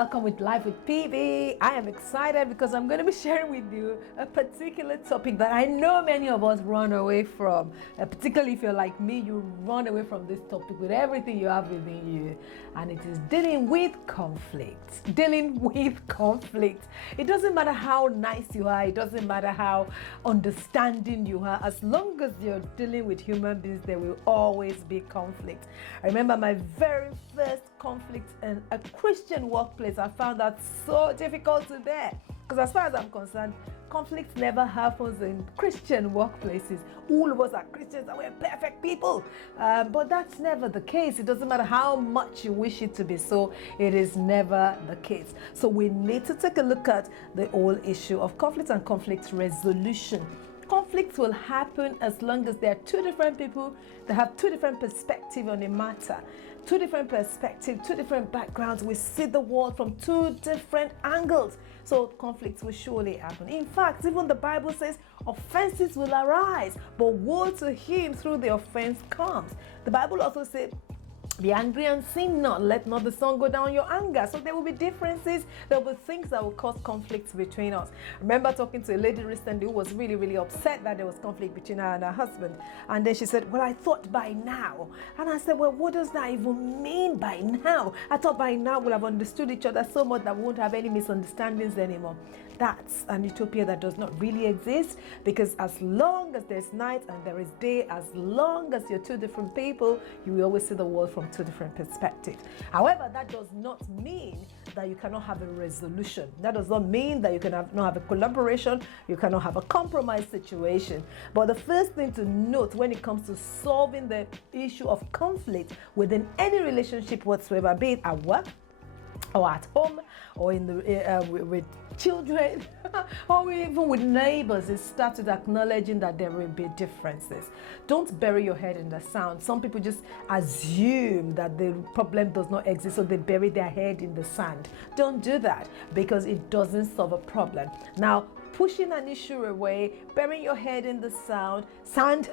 welcome with Life with PB. I am excited because I'm going to be sharing with you a particular topic that I know many of us run away from. Particularly if you're like me, you run away from this topic with everything you have within you. And it is dealing with conflict. Dealing with conflict. It doesn't matter how nice you are. It doesn't matter how understanding you are. As long as you're dealing with human beings, there will always be conflict. I remember my very first conflict in a Christian workplace. I found that so difficult to bear because as far as I'm concerned, conflict never happens in Christian workplaces. All of us are Christians and we're perfect people, but that's never the case. It doesn't matter how much you wish it to be so, it is never the case. So we need to take a look at the whole issue of conflict and conflict resolution. Conflicts will happen as long as there are two different people that have two different perspectives on a matter. Two different perspectives, two different backgrounds. We see the world from two different angles. So conflicts will surely happen. In fact, even the Bible says offenses will arise, but woe to him through the offense comes. The Bible also says, be angry and sin not, let not the sun go down your anger. So there will be differences, there will be things that will cause conflicts between us. I remember talking to a lady recently who was really upset that there was conflict between her and her husband. And then she said, well, I thought by now. And I said, well, what does that even mean by now? I thought by now we'll have understood each other so much that we won't have any misunderstandings anymore. That's an utopia that does not really exist, because as long as there's night and there is day, as long as you're two different people, you will always see the world from two different perspectives. However, that does not mean that you cannot have a resolution. That does not mean that you cannot have a collaboration, you cannot have a compromise situation. But the first thing to note when it comes to solving the issue of conflict within any relationship whatsoever, be it at work or at home or in the with children or even with neighbors, is start with acknowledging that there will be differences. Don't bury your head in the sand. Some people just assume that the problem does not exist, so they bury their head in the sand. Don't do that, because it doesn't solve a problem. Now, pushing an issue away, burying your head in the sand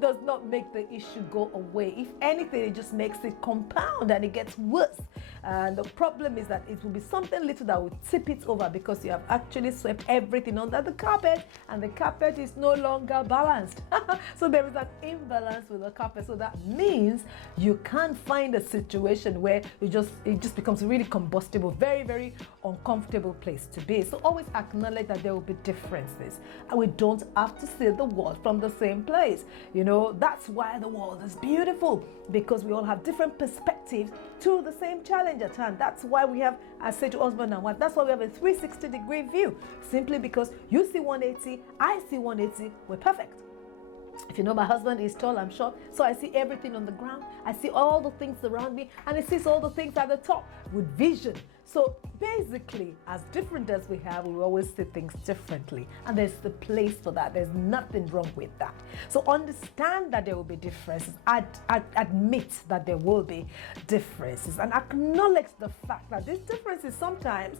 does not make the issue go away. If anything, it just makes it compound and it gets worse. And the problem is that it will be something little that will tip it over, because you have actually swept everything under the carpet and the carpet is no longer balanced. So there is an imbalance with the carpet. So that means you can't find a situation where it just becomes really combustible, very uncomfortable place to be. So always acknowledge that there will be differences, and we don't have to see the world from the same place. You know, that's why the world is beautiful, because we all have different perspectives to the same challenge at hand. That's why we have, I say to husband and wife, that's why we have a 360-degree view, simply because you see 180, I see 180, we're perfect. If you know, my husband is tall, I'm short, so I see everything on the ground, I see all the things around me, and he sees all the things at the top with vision. So basically, as different as we have, we always see things differently, and there's the place for that. There's nothing wrong with that. So understand that there will be differences. Admit that there will be differences, and acknowledge the fact that these differences sometimes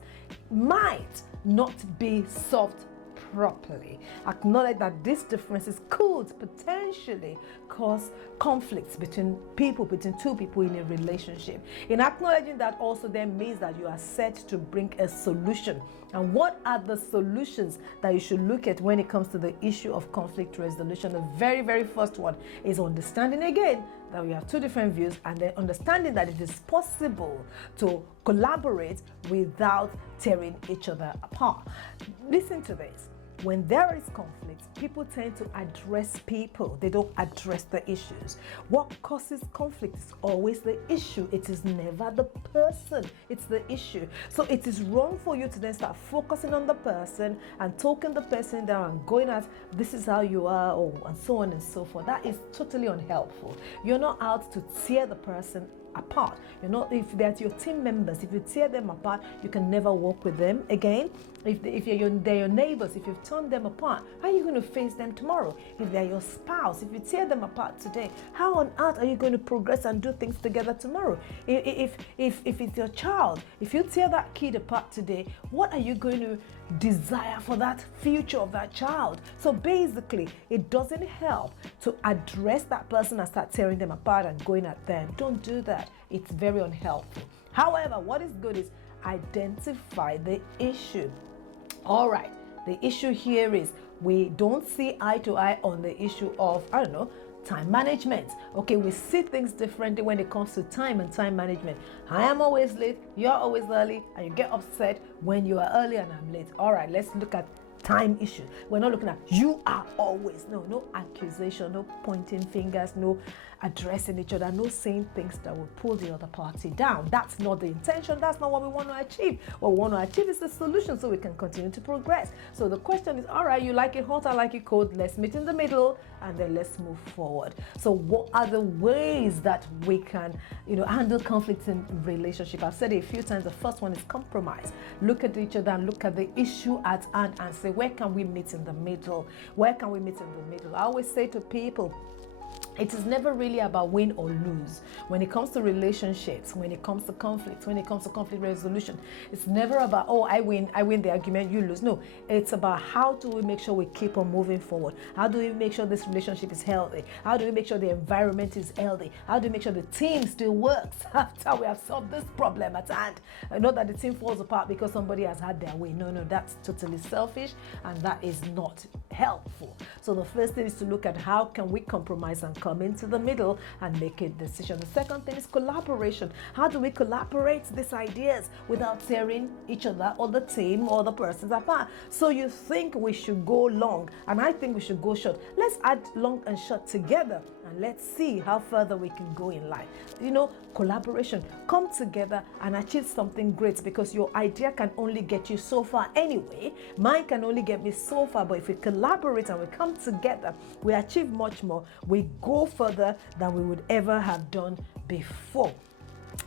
might not be solved properly. Acknowledge that these differences could potentially cause conflicts between two people in a relationship. In acknowledging that also then means that you are set to bring a solution. And what are the solutions that you should look at when it comes to the issue of conflict resolution? The very first one is understanding again that we have two different views, and then understanding that it is possible to collaborate without tearing each other apart. Listen to this. When there is conflict, people tend to address people. They don't address the issues. What causes conflict is always the issue. It is never the person. It's the issue. So it is wrong for you to then start focusing on the person and talking the person down and going at, this is how you are, and so on and so forth. That is totally unhelpful. You're not out to tear the person apart. You know, if they're your team members, if you tear them apart, you can never work with them again. If they're your neighbors, if you've torn them apart, how are you going to face them tomorrow? If they're your spouse, if you tear them apart today, how on earth are you going to progress and do things together tomorrow? If it's your child, if you tear that kid apart today, what are you going to desire for that future of that child? So basically, it doesn't help to address that person and start tearing them apart and going at them. Don't do that. It's very unhelpful. However, what is good is identify the issue. All right, the issue here is we don't see eye to eye on the issue of, I don't know, time management. Okay, we see things differently when it comes to time and time management. I am always late, you're always early, and you get upset when you are early and I'm late. All right, let's look at time issue. We're not looking at you are always. No accusation, no pointing fingers, no addressing each other, no saying things that will pull the other party down. That's not the intention. That's not what we want to achieve. What we want to achieve is the solution so we can continue to progress. So the question is, all right, you like it hot, I like it cold. Let's meet in the middle and then let's move forward. So what are the ways that we can, handle conflicts in relationship? I've said it a few times. The first one is compromise. Look at each other and look at the issue at hand and say, where can we meet in the middle? Where can we meet in the middle? I always say to people, it is never really about win or lose. When it comes to relationships, when it comes to conflict, when it comes to conflict resolution, it's never about, oh, I win the argument, you lose. No, it's about how do we make sure we keep on moving forward? How do we make sure this relationship is healthy? How do we make sure the environment is healthy? How do we make sure the team still works after we have solved this problem at hand? Not that the team falls apart because somebody has had their way. No, that's totally selfish and that is not helpful. So the first thing is to look at how can we compromise and come into the middle and make a decision. The second thing is collaboration. How do we collaborate these ideas without tearing each other or the team or the persons apart? So you think we should go long and I think we should go short. Let's add long and short together and let's see how further we can go in life. Collaboration. Come together and achieve something great because your idea can only get you so far anyway. Mine can only get me so far, but if we collaborate and we come together, we achieve much more. We go further than we would ever have done before.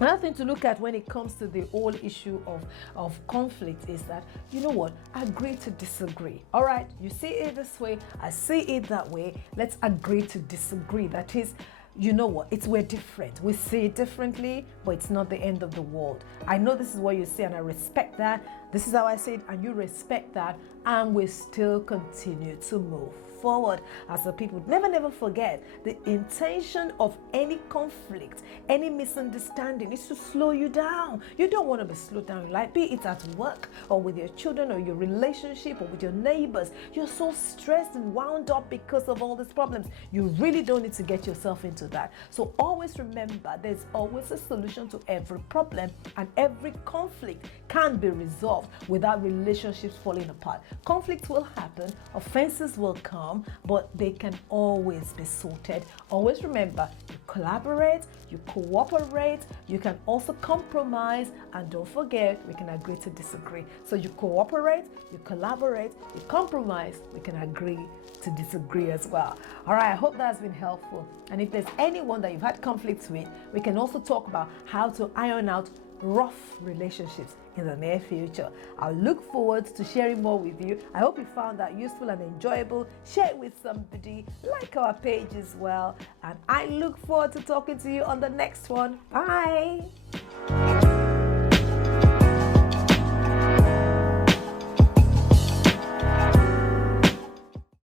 Another thing to look at when it comes to the whole issue of conflict is that, agree to disagree. All right, you see it this way, I see it that way. Let's agree to disagree. That is, we're different. We see it differently, but it's not the end of the world. I know this is what you say and I respect that. This is how I say it and you respect that, and we still continue to move forward as a people. Never forget the intention of any conflict, any misunderstanding is to slow you down. You don't want to be slowed down in life, be it at work or with your children or your relationship or with your neighbors. You're so stressed and wound up because of all these problems. You really don't need to get yourself into that. So always remember, there's always a solution to every problem, and every conflict can be resolved without relationships falling apart. Conflicts will happen, offenses will come, but they can always be sorted. Always remember, you collaborate, you cooperate, you can also compromise, and don't forget, we can agree to disagree. So you cooperate, you collaborate, you compromise, we can agree to disagree as well. All right, I hope that's been helpful. And if there's anyone that you've had conflicts with, we can also talk about how to iron out rough relationships in the near future. I look forward to sharing more with you. I hope you found that useful and enjoyable. Share it with somebody, like our page as well. And I look forward to talking to you on the next one. Bye.